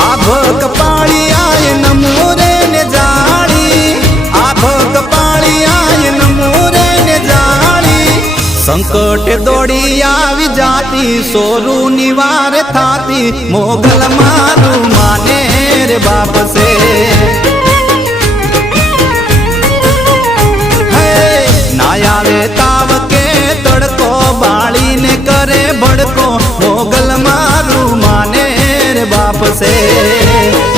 आभक पाळी आय नमोरे ने जाळी आभक पाळी आय नमोरे ने जाळी संकट दौड़ी आवी जाती सोरू निवार थाती मोगल मारू माने रे बाप से नायावे ताव के तड़को बाड़ी ने करे भड़को मोगल मारू माने रे बाप से।